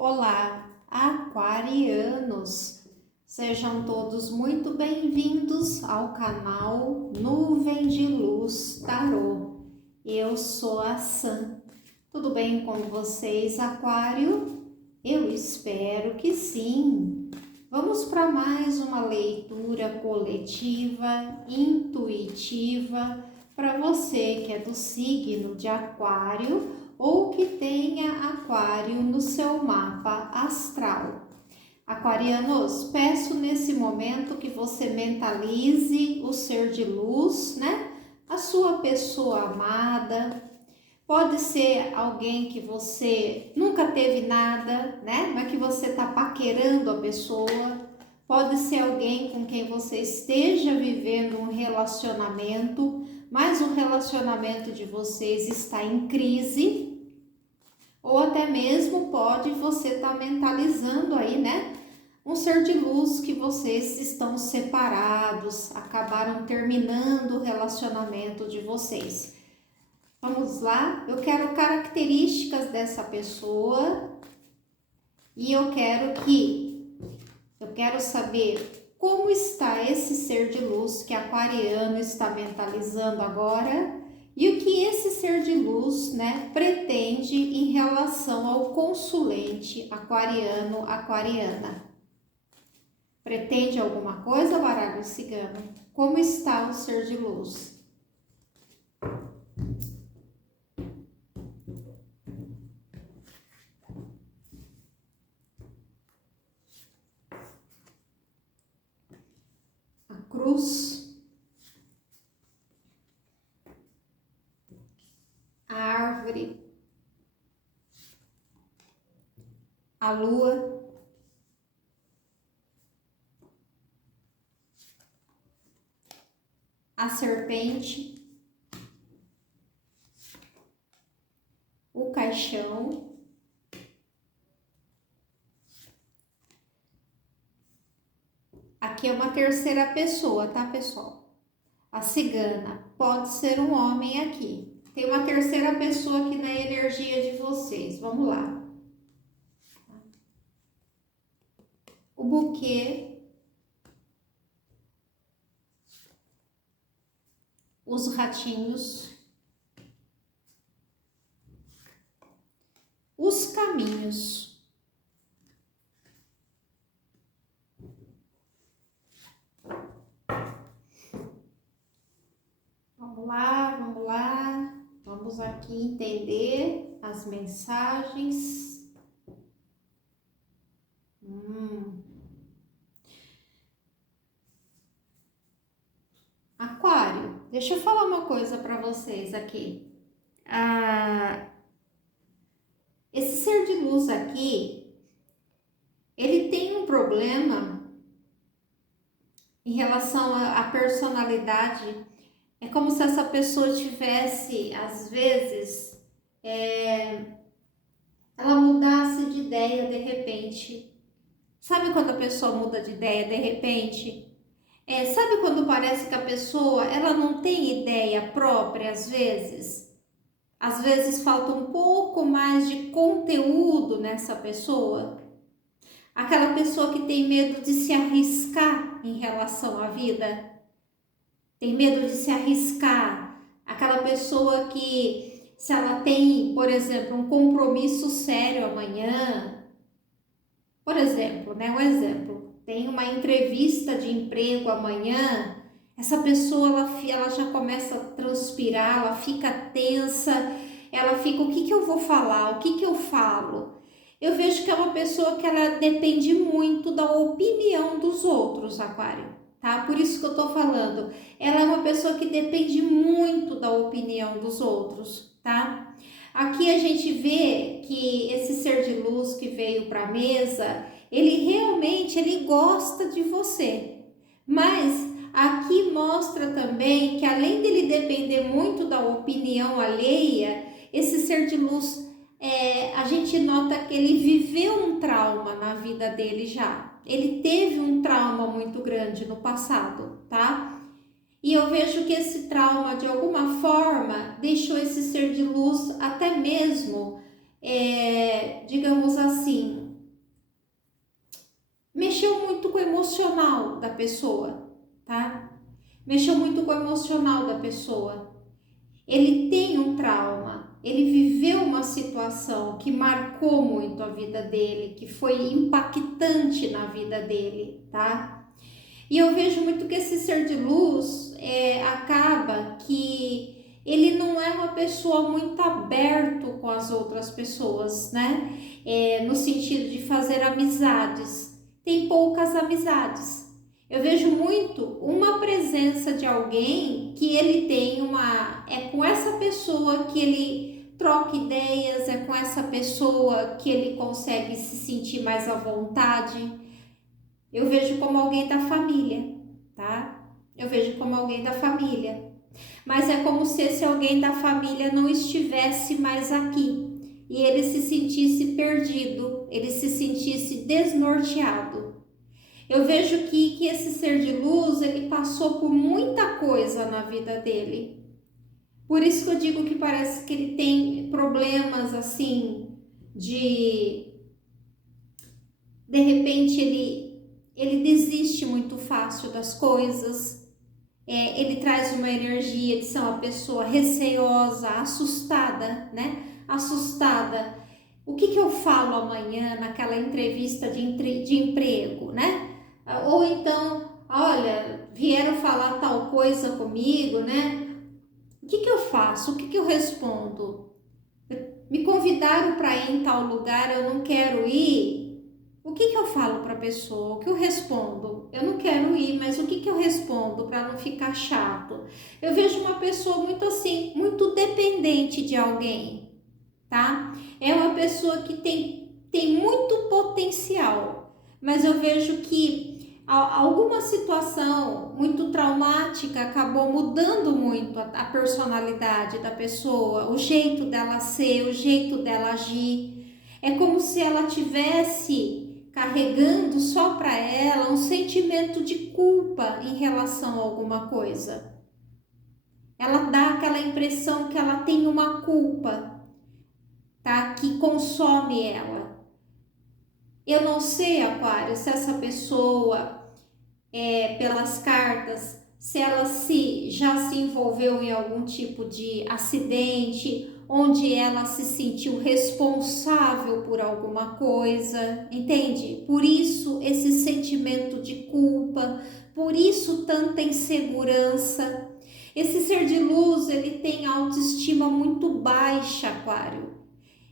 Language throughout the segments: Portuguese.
Olá, aquarianos! Sejam todos muito bem-vindos ao canal Nuvem de Luz Tarô. Eu sou a Sam. Tudo bem com vocês, Aquário? Eu espero que sim. Vamos para mais uma leitura coletiva, intuitiva, para você que é do signo de Aquário ou que tenha Aquário no seu mapa astral. Aquarianos, peço nesse momento que você mentalize o ser de luz, né? A sua pessoa amada. Pode ser alguém que você nunca teve nada, né? Mas que você está paquerando a pessoa. Pode ser alguém com quem você esteja vivendo um relacionamento, mas o relacionamento de vocês está em crise. Ou até mesmo pode você estar mentalizando aí, né? Um ser de luz que vocês estão separados, acabaram terminando o relacionamento de vocês. Vamos lá? Eu quero características dessa pessoa e eu quero saber como está esse ser de luz que aquariano está mentalizando agora e o que esse ser de luz, né, pretende em relação ao consulente aquariano, aquariana. Pretende alguma coisa, baralho cigano? Como está o ser de luz? A cruz, a árvore, a lua, a serpente, o caixão, aqui é uma terceira pessoa, tá, pessoal? A cigana, pode ser um homem aqui. Tem uma terceira pessoa aqui na energia de vocês, vamos lá. O buquê, os ratinhos, os caminhos, vamos aqui entender as mensagens. Aquário, deixa eu falar uma coisa para vocês aqui. Esse ser de luz aqui, ele tem um problema em relação à personalidade. É como se essa pessoa tivesse, às vezes, ela mudasse de ideia de repente. Sabe quando a pessoa muda de ideia de repente? Sabe quando parece que a pessoa ela não tem ideia própria às vezes? Às vezes falta um pouco mais de conteúdo nessa pessoa. Aquela pessoa que tem medo de se arriscar em relação à vida. Tem medo de se arriscar. Aquela pessoa que, se ela tem, por exemplo, um compromisso sério amanhã, por exemplo, né? Um exemplo, tem uma entrevista de emprego amanhã, essa pessoa ela já começa a transpirar, ela fica tensa, ela fica, o que que eu vou falar, o que que eu falo? Eu vejo que é uma pessoa que ela depende muito da opinião dos outros, Aquário, tá? Por isso que eu tô falando, ela é uma pessoa que depende muito da opinião dos outros, tá? Aqui a gente vê que esse ser de luz que veio para a mesa, ele gosta de você. Mas aqui mostra também que além dele depender muito da opinião alheia, esse ser de luz, a gente nota que ele viveu um trauma na vida dele já. Ele teve um trauma muito grande no passado, tá? E eu vejo que esse trauma, de alguma forma, deixou esse ser de luz até mesmo, digamos assim, emocional da pessoa, tá? Mexeu muito com o emocional da pessoa. Ele tem um trauma, ele viveu uma situação que marcou muito a vida dele, que foi impactante na vida dele, tá? E eu vejo muito que esse ser de luz acaba que ele não é uma pessoa muito aberto com as outras pessoas, né? No sentido de fazer amizades. Tem poucas amizades. Eu vejo muito uma presença de alguém que ele tem é com essa pessoa que ele troca ideias, é com essa pessoa que ele consegue se sentir mais à vontade. Eu vejo como alguém da família, tá? Eu vejo como alguém da família. Mas é como se esse alguém da família não estivesse mais aqui e ele se sentisse perdido, ele se sentisse desnorteado. Eu vejo que esse ser de luz, ele passou por muita coisa na vida dele. Por isso que eu digo que parece que ele tem problemas assim de repente ele desiste muito fácil das coisas. Ele traz uma energia de ser uma pessoa receosa, assustada, né? Assustada. O que eu falo amanhã naquela entrevista de emprego, né? Ou então, olha, vieram falar tal coisa comigo, né? O que eu faço? O que eu respondo? Me convidaram para ir em tal lugar, eu não quero ir. O que eu falo para a pessoa? O que eu respondo? Eu não quero ir, mas o que eu respondo para não ficar chato? Eu vejo uma pessoa muito assim, muito dependente de alguém, tá? É uma pessoa que tem muito potencial, mas eu vejo que alguma situação muito traumática acabou mudando muito a personalidade da pessoa, o jeito dela ser, o jeito dela agir. É como se ela tivesse carregando só para ela um sentimento de culpa em relação a alguma coisa. Ela dá aquela impressão que ela tem uma culpa, tá? Que consome ela. Eu não sei, Aquário, se essa pessoa, pelas cartas, se ela já se envolveu em algum tipo de acidente, onde ela se sentiu responsável por alguma coisa, entende? Por isso esse sentimento de culpa, por isso tanta insegurança. Esse ser de luz, ele tem autoestima muito baixa, Aquário.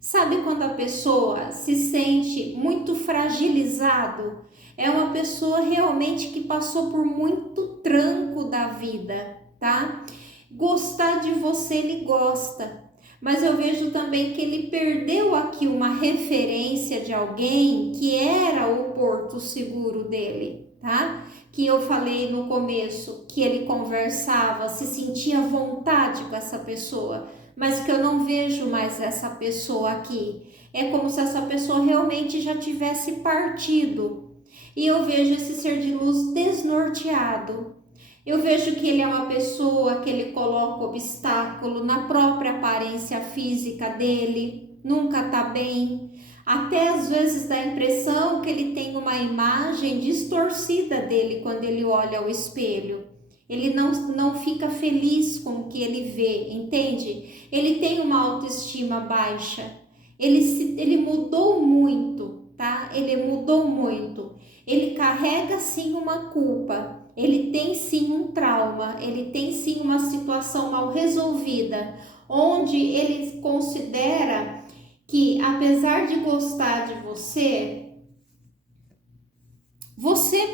Sabe quando a pessoa se sente muito fragilizado? É uma pessoa realmente que passou por muito tranco da vida, tá? Gostar de você, ele gosta. Mas eu vejo também que ele perdeu aqui uma referência de alguém que era o porto seguro dele, tá? Que eu falei no começo, que ele conversava, se sentia à vontade com essa pessoa, mas que eu não vejo mais essa pessoa aqui. É como se essa pessoa realmente já tivesse partido. E eu vejo esse ser de luz desnorteado. Eu vejo que ele é uma pessoa que ele coloca obstáculo na própria aparência física dele, nunca tá bem. Até às vezes dá a impressão que ele tem uma imagem distorcida dele quando ele olha ao espelho. Ele não fica feliz com o que ele vê, entende? Ele tem uma autoestima baixa. Ele mudou muito, tá? Ele mudou muito. Ele carrega sim uma culpa. Ele tem sim um trauma. Ele tem sim uma situação mal resolvida, onde ele considera que, apesar de gostar de você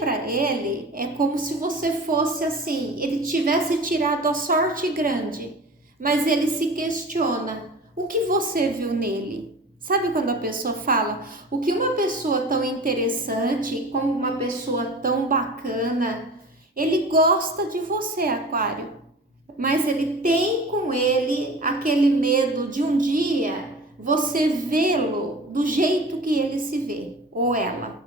para ele é como se você fosse assim, ele tivesse tirado a sorte grande, mas ele se questiona, o que você viu nele? Sabe quando a pessoa fala, o que uma pessoa tão interessante, como uma pessoa tão bacana, ele gosta de você, Aquário, mas ele tem com ele aquele medo de um dia você vê-lo do jeito que ele se vê, ou ela.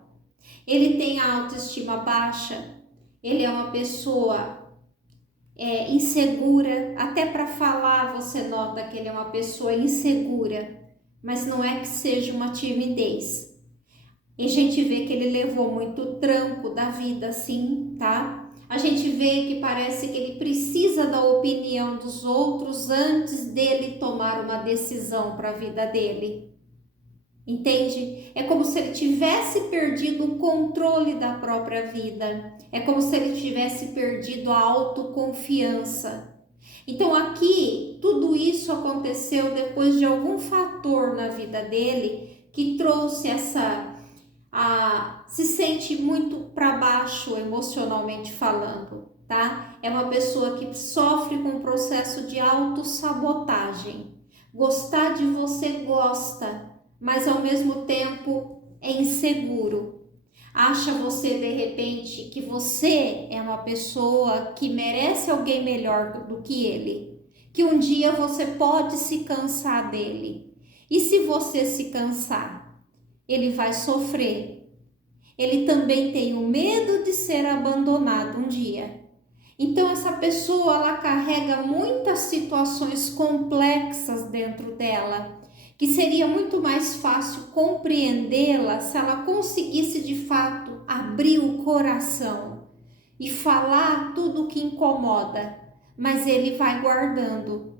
Ele tem a autoestima baixa, ele é uma pessoa insegura, até para falar você nota que ele é uma pessoa insegura, mas não é que seja uma timidez. E a gente vê que ele levou muito tranco da vida, sim, tá? A gente vê que parece que ele precisa da opinião dos outros antes dele tomar uma decisão para a vida dele. Entende? É como se ele tivesse perdido o controle da própria vida. É como se ele tivesse perdido a autoconfiança. Então aqui, tudo isso aconteceu depois de algum fator na vida dele que trouxe se sente muito para baixo emocionalmente falando, tá? É uma pessoa que sofre com um processo de autossabotagem. Gostar de você gosta, mas ao mesmo tempo é inseguro. Acha você de repente que você é uma pessoa que merece alguém melhor do que ele, que um dia você pode se cansar dele. E se você se cansar, ele vai sofrer. Ele também tem o medo de ser abandonado um dia. Então essa pessoa, ela carrega muitas situações complexas dentro dela, que seria muito mais fácil compreendê-la se ela conseguisse de fato abrir o coração e falar tudo o que incomoda, mas ele vai guardando,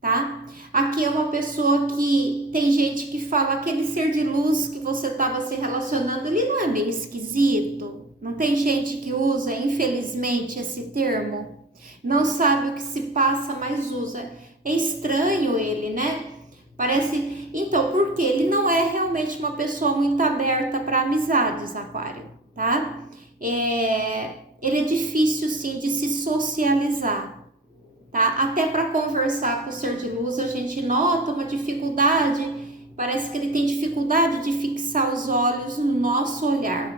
tá? Aqui é uma pessoa que tem gente que fala aquele ser de luz que você estava se relacionando, ele não é meio esquisito? Não tem gente que usa, infelizmente, esse termo? Não sabe o que se passa, mas usa. É estranho ele, né? Parece. Então, porque ele não é realmente uma pessoa muito aberta para amizades, Aquário, tá? Ele é difícil, sim, de se socializar, tá? Até para conversar com o ser de luz, a gente nota uma dificuldade. Parece que ele tem dificuldade de fixar os olhos no nosso olhar.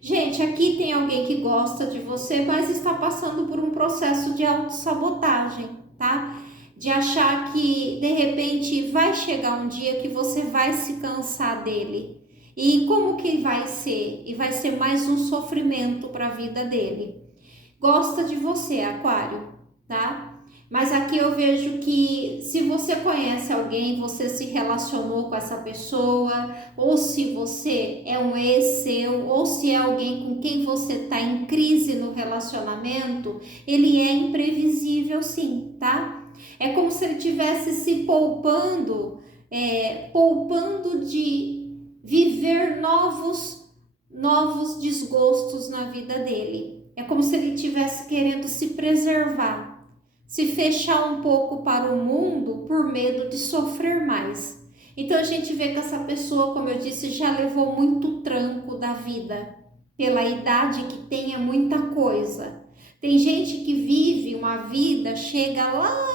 Gente, aqui tem alguém que gosta de você, mas está passando por um processo de autossabotagem, tá? De achar que, de repente, vai chegar um dia que você vai se cansar dele. E como que vai ser? E vai ser mais um sofrimento para a vida dele. Gosta de você, Aquário, tá? Mas aqui eu vejo que se você conhece alguém, você se relacionou com essa pessoa, ou se você é um ex seu, ou se é alguém com quem você está em crise no relacionamento, ele é imprevisível, sim, tá? É como se ele estivesse se poupando de viver novos desgostos na vida dele. É como se ele estivesse querendo se preservar, se fechar um pouco para o mundo por medo de sofrer mais. Então a gente vê que essa pessoa, como eu disse, já levou muito tranco da vida. Pela idade que tem, é muita coisa. Tem gente que vive uma vida, chega lá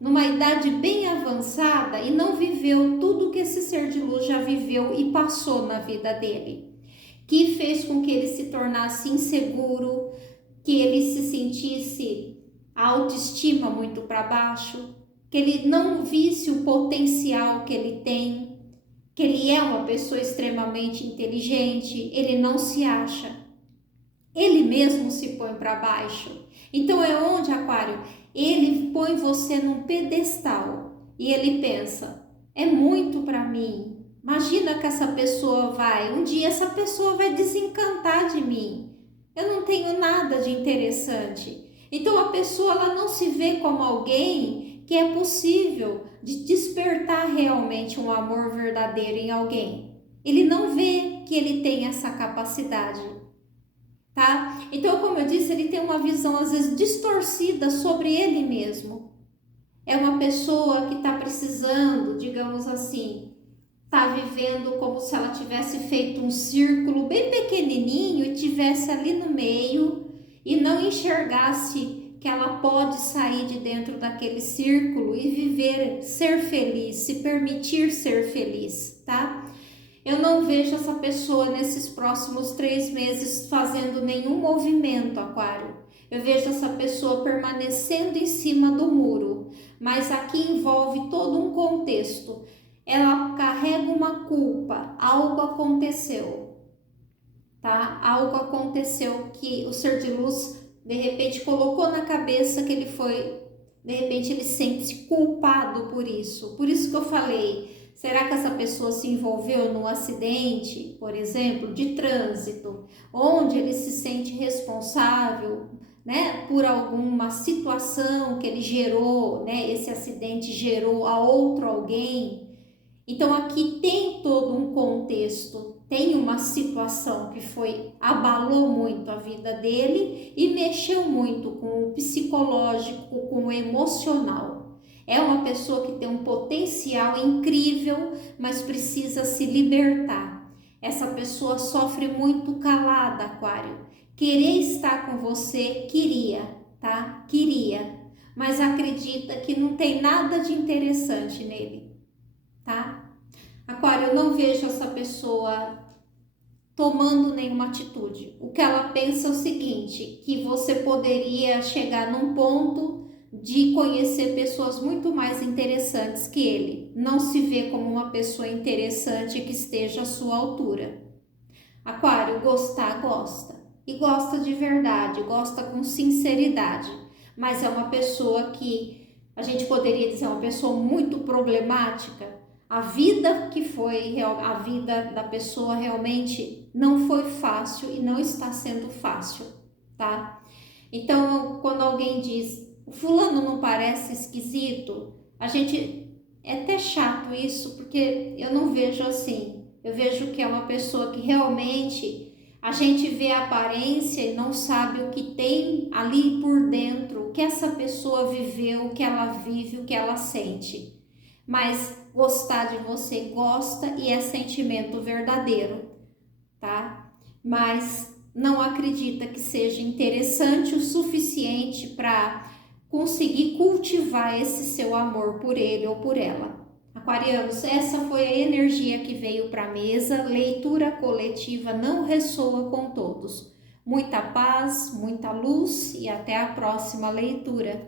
numa idade bem avançada e não viveu tudo que esse ser de luz já viveu e passou na vida dele, que fez com que ele se tornasse inseguro, que ele se sentisse a autoestima muito para baixo, que ele não visse o potencial que ele tem, que ele é uma pessoa extremamente inteligente, ele não se acha, ele mesmo se põe para baixo. Então é onde, Aquário, ele põe você num pedestal e ele pensa, é muito para mim. Imagina que essa pessoa um dia essa pessoa vai desencantar de mim. Eu não tenho nada de interessante. Então a pessoa, ela não se vê como alguém que é possível de despertar realmente um amor verdadeiro em alguém. Ele não vê que ele tem essa capacidade, tá? Então, como eu disse, ele tem uma visão às vezes distorcida sobre ele mesmo. É uma pessoa que está precisando, digamos assim, tá vivendo como se ela tivesse feito um círculo bem pequenininho e tivesse ali no meio e não enxergasse que ela pode sair de dentro daquele círculo e viver, ser feliz, se permitir ser feliz, tá? Eu não vejo essa pessoa nesses próximos 3 meses fazendo nenhum movimento, Aquário. Eu vejo essa pessoa permanecendo em cima do muro, mas aqui envolve todo um contexto. Ela carrega uma culpa, algo aconteceu, tá? Algo aconteceu que o ser de luz, de repente, colocou na cabeça que de repente ele sente-se culpado por isso. Por isso que eu falei, Será que essa pessoa se envolveu num acidente, por exemplo, de trânsito, onde ele se sente responsável, né, por alguma situação que ele gerou, né, esse acidente gerou a outro alguém? Então aqui tem todo um contexto, tem uma situação que abalou muito a vida dele e mexeu muito com o psicológico, com o emocional. É uma pessoa que tem um potencial incrível, mas precisa se libertar. Essa pessoa sofre muito calada, Aquário. Querer estar com você, queria, tá? Queria, mas acredita que não tem nada de interessante nele, tá? Aquário, eu não vejo essa pessoa tomando nenhuma atitude. O que ela pensa é o seguinte, que você poderia chegar num ponto de conhecer pessoas muito mais interessantes que ele. Não se vê como uma pessoa interessante que esteja à sua altura. Aquário, gostar, gosta. E gosta de verdade, gosta com sinceridade. Mas é uma pessoa que a gente poderia dizer uma pessoa muito problemática. A vida a vida da pessoa realmente não foi fácil e não está sendo fácil, tá? Então, quando alguém diz, o fulano não parece esquisito, é até chato isso, porque eu não vejo assim. Eu vejo que é uma pessoa que realmente a gente vê a aparência e não sabe o que tem ali por dentro, o que essa pessoa viveu, o que ela vive, o que ela sente. Mas gostar de você gosta e é sentimento verdadeiro, tá? Mas não acredita que seja interessante o suficiente para conseguir cultivar esse seu amor por ele ou por ela. Aquarianos, essa foi a energia que veio para a mesa. Leitura coletiva não ressoa com todos. Muita paz, muita luz e até a próxima leitura.